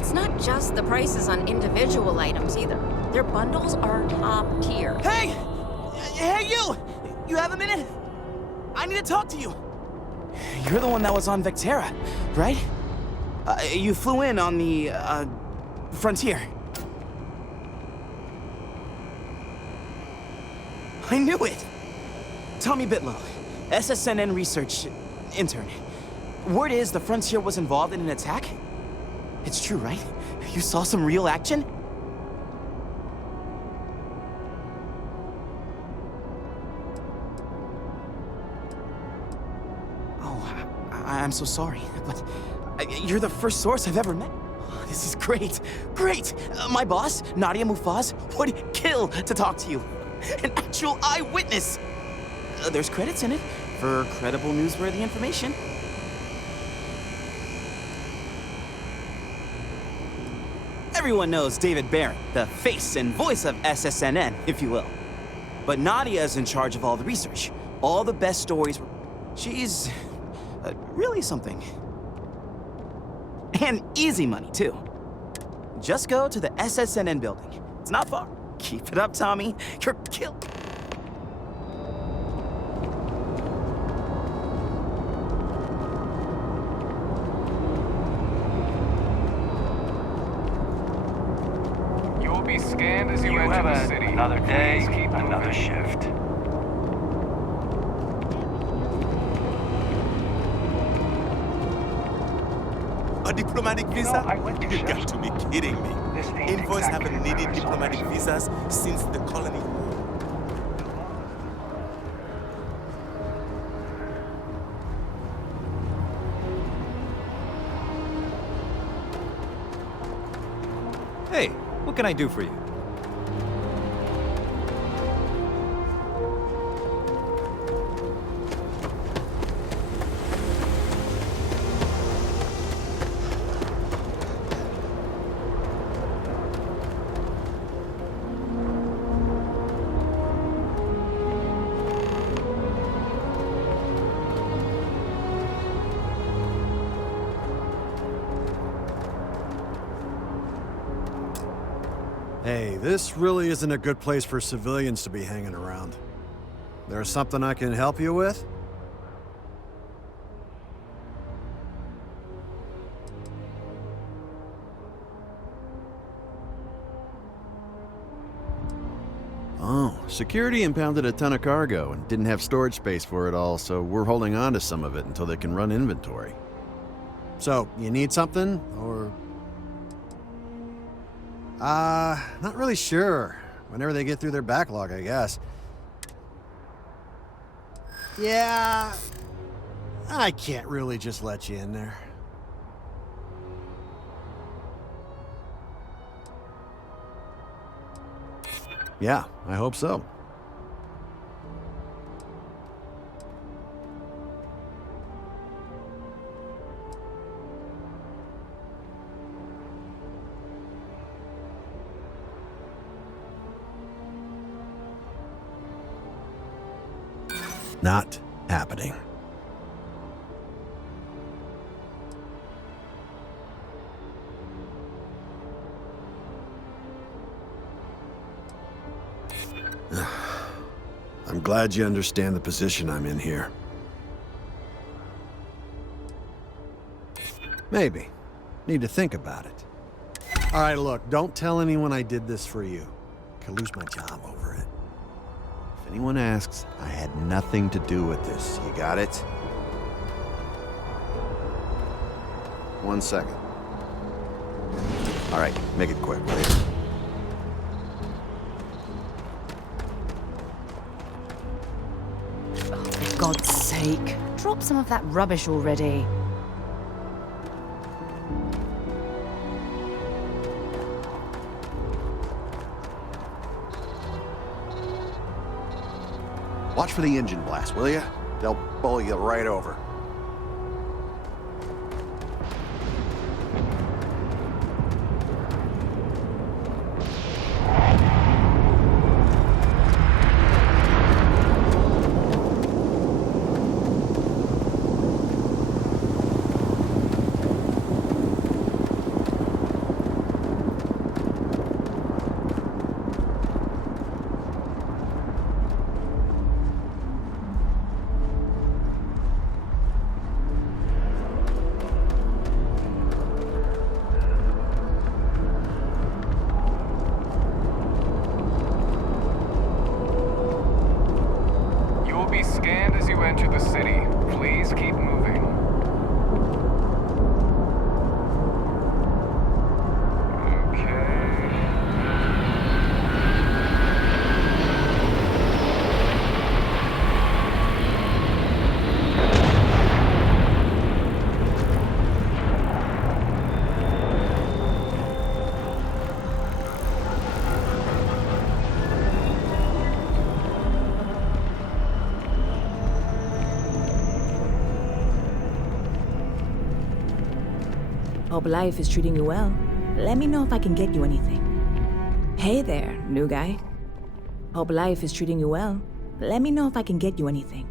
It's not just the prices on individual items either. Their bundles are top tier. Hey! Hey, you! You have a minute? I need to talk to you. You're the one that was on Vectera, right? You flew in on the, Frontier. I knew it! Tommy Bitlow, SSNN research intern. Word is the Frontier was involved in an attack? It's true, right? You saw some real action? Oh, I'm so sorry, but you're the first source I've ever met. This is great, great! My boss, Nadia Mufaz, would kill to talk to you. An actual eyewitness! There's credits in it for credible, newsworthy information. Everyone knows David Barron, the face and voice of SSNN, if you will. But Nadia is in charge of all the research. All the best stories. She's really something. And easy money, too. Just go to the SSNN building. It's not far. Keep it up, Tommy. You're killed. You will be scanned as you enter the city. Another day, Please keep another moving. shift. A diplomatic visa? I went to You got shift. to be kidding me. This ain't Envoys exactly haven't needed Paris diplomatic orders. visas since the colony. Hey, what can I do for you? Hey, this really isn't a good place for civilians to be hanging around. There's something I can help you with? Oh, security impounded a ton of cargo and didn't have storage space for it all, so we're holding on to some of it until they can run inventory. So, you need something, or...? Not really sure. Whenever they get through their backlog, I guess. Yeah, I can't really just let you in there. Yeah, I hope so. Not happening. I'm glad you understand the position I'm in here. Maybe. Need to think about it. All right, look, don't tell anyone I did this for you. Could lose my job over it. If anyone asks, I had nothing to do with this. You got it? 1 second. All right, make it quick, will you? For God's sake, drop some of that rubbish already. Watch for the engine blast, will you? They'll bowl you right over. Hope life is treating you well. Let me know if I can get you anything. Hey there, new guy. Hope life is treating you well. Let me know if I can get you anything.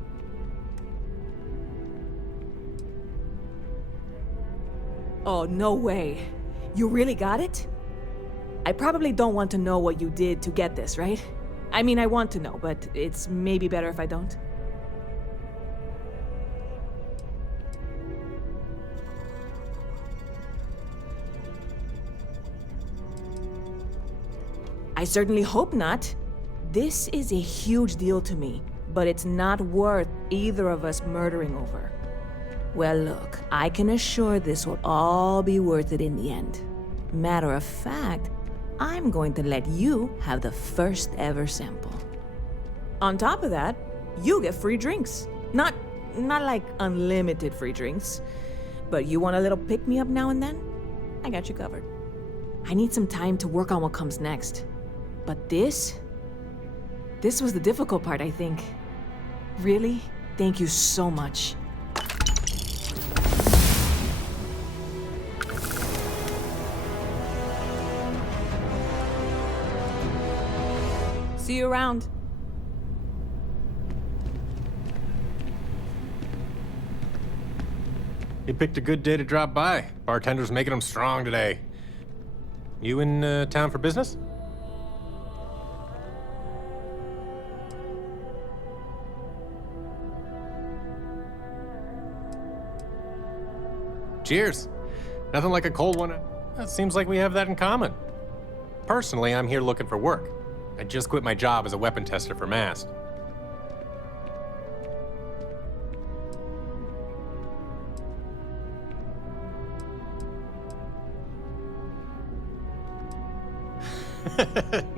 Oh, no way. You really got it? I probably don't want to know what you did to get this, right? I mean, I want to know, but it's maybe better if I don't. I certainly hope not. This is a huge deal to me, but it's not worth either of us murdering over. Well, look, I can assure this will all be worth it in the end. Matter of fact, I'm going to let you have the first ever sample. On top of that, you get free drinks. Not like unlimited free drinks, but you want a little pick-me-up now and then? I got you covered. I need some time to work on what comes next. But this was the difficult part, I think. Really, thank you so much. See you around. You picked a good day to drop by. Bartender's making them strong today. You in town for business? Cheers. Nothing like a cold one. It seems like we have that in common. Personally, I'm here looking for work. I just quit my job as a weapon tester for Mast.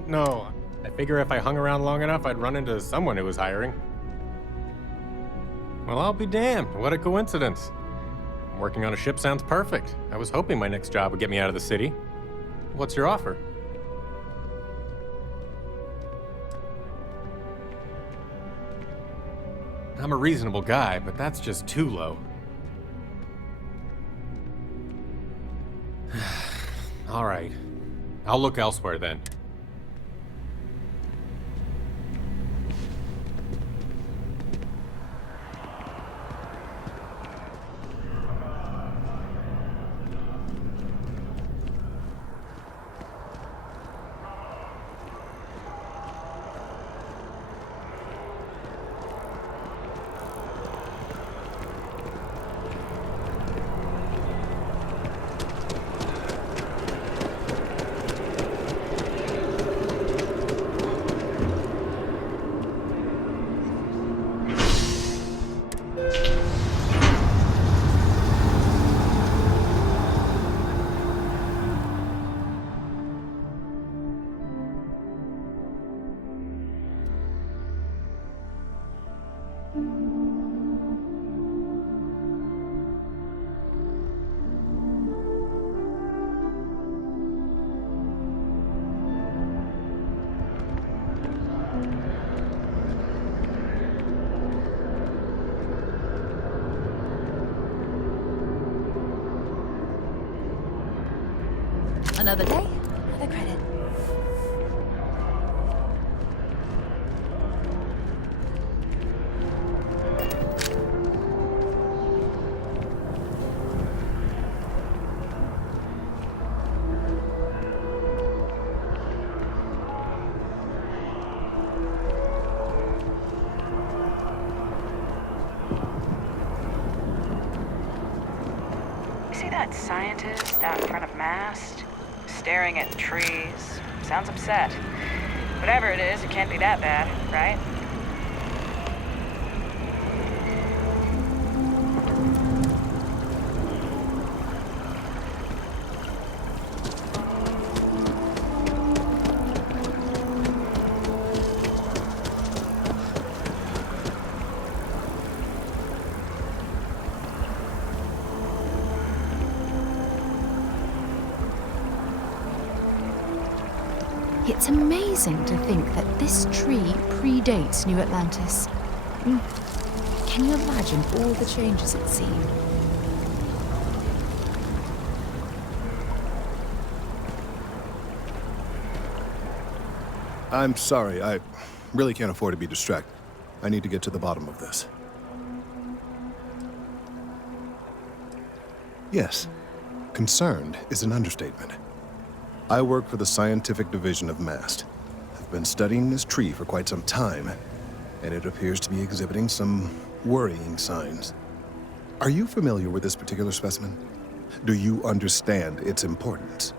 No, I figure if I hung around long enough, I'd run into someone who was hiring. Well, I'll be damned. What a coincidence. Working on a ship sounds perfect. I was hoping my next job would get me out of the city. What's your offer? I'm a reasonable guy, but that's just too low. All right. I'll look elsewhere then. Another day, another credit. You see that scientist out in front of Mast? Staring at trees. Sounds upset. Whatever it is, it can't be that bad, right? It's amazing to think that this tree predates New Atlantis. Can you imagine all the changes it's seen? I'm sorry, I really can't afford to be distracted. I need to get to the bottom of this. Yes, concerned is an understatement. I work for the scientific division of MAST. I've been studying this tree for quite some time, and it appears to be exhibiting some worrying signs. Are you familiar with this particular specimen? Do you understand its importance?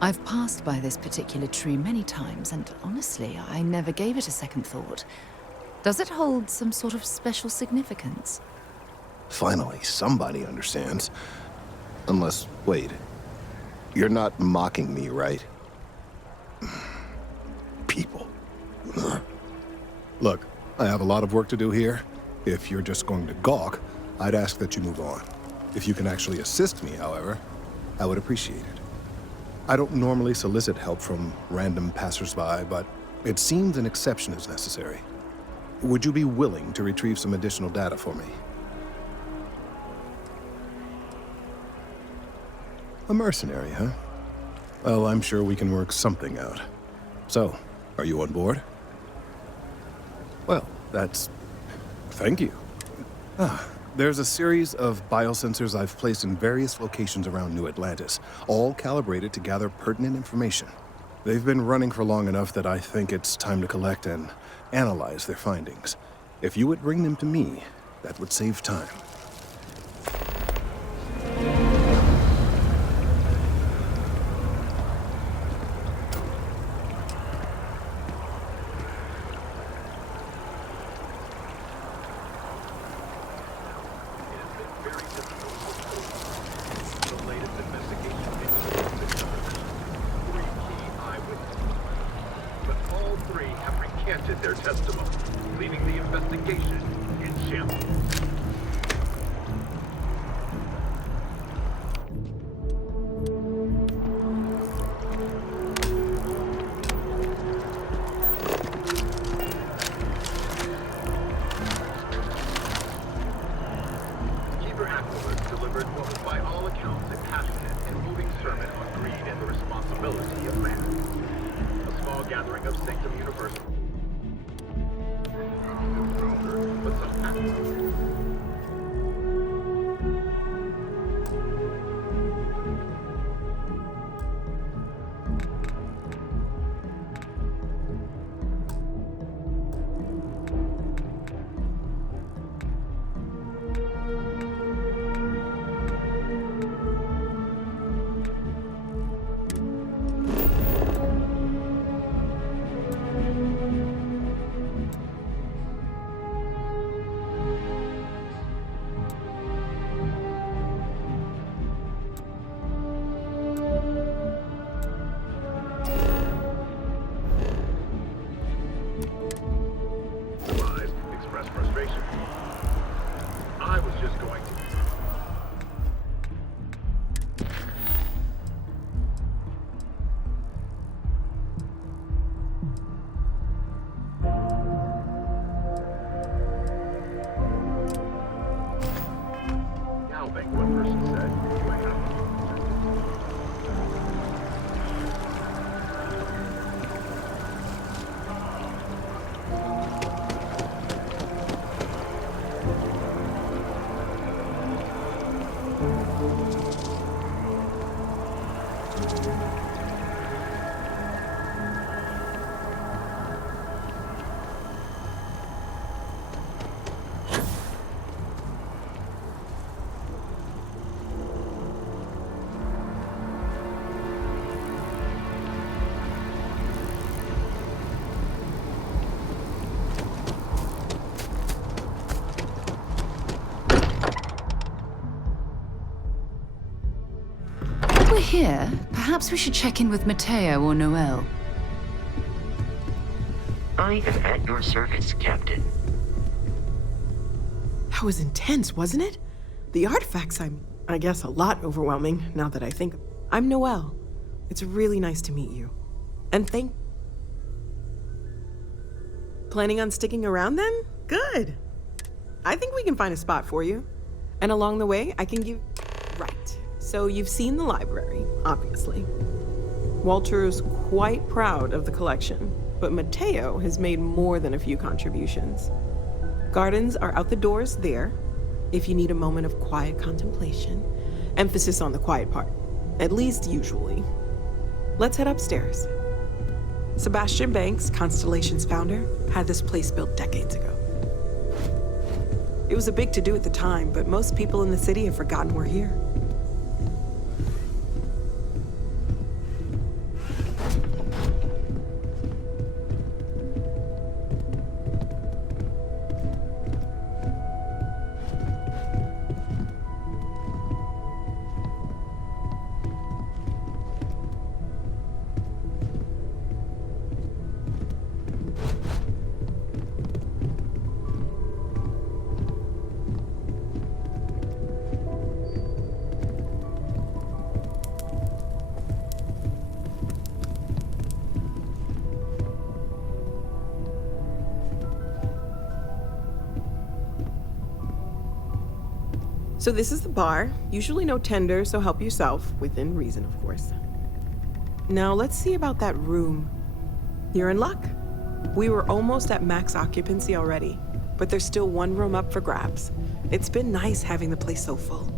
I've passed by this particular tree many times, and honestly, I never gave it a second thought. Does it hold some sort of special significance? Finally, somebody understands. Unless, wait. You're not mocking me, right? People. Look, I have a lot of work to do here. If you're just going to gawk, I'd ask that you move on. If you can actually assist me, however, I would appreciate it. I don't normally solicit help from random passersby, but it seems an exception is necessary. Would you be willing to retrieve some additional data for me? A mercenary, huh? Well, I'm sure we can work something out. So, are you on board? Well, thank you. There's a series of biosensors I've placed in various locations around New Atlantis, all calibrated to gather pertinent information. They've been running for long enough that I think it's time to collect and analyze their findings. If you would bring them to me, that would save time. Their testimony, leaving the investigation in shambles. Keeper Aquilus delivered what was by all accounts a passionate and moving sermon on greed and the responsibility of man. A small gathering of Sanctum University. But some frustration. I was just going to... Now think one person said, you ain't have We're here. Perhaps we should check in with Matteo or Noel. I am at your service, Captain. That was intense, wasn't it? The artifacts, I guess, a lot overwhelming, now that I think. I'm Noel. It's really nice to meet you. And Planning on sticking around then? Good. I think we can find a spot for you. And along the way, I can give... Right. So you've seen the library, obviously. Walter's quite proud of the collection. but Mateo has made more than a few contributions. Gardens are out the doors there, if you need a moment of quiet contemplation. Emphasis on the quiet part, at least usually. Let's head upstairs. Sebastian Banks, Constellation's founder, had this place built decades ago. It was a big to-do at the time, but most people in the city have forgotten we're here. So this is the bar. Usually no tender, so help yourself, within reason, of course. Now let's see about that room. You're in luck. We were almost at max occupancy already, but there's still one room up for grabs. It's been nice having the place so full.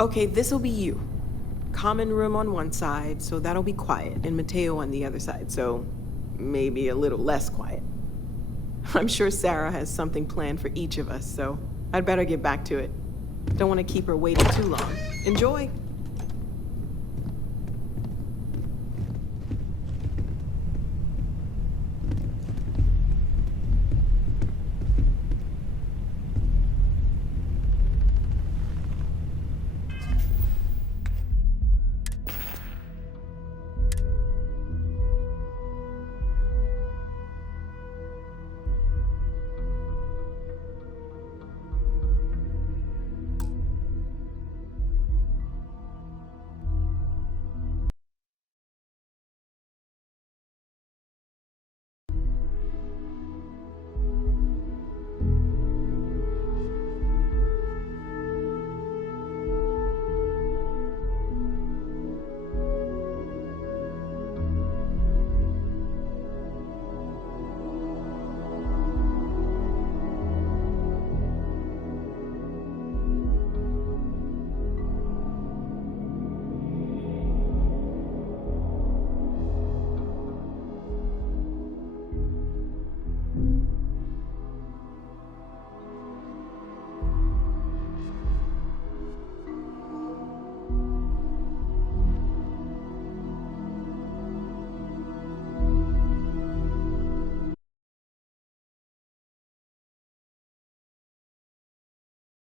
Okay, this'll be you. Common room on one side, so that'll be quiet, and Mateo on the other side, so maybe a little less quiet. I'm sure Sarah has something planned for each of us, so I'd better get back to it. Don't want to keep her waiting too long. Enjoy!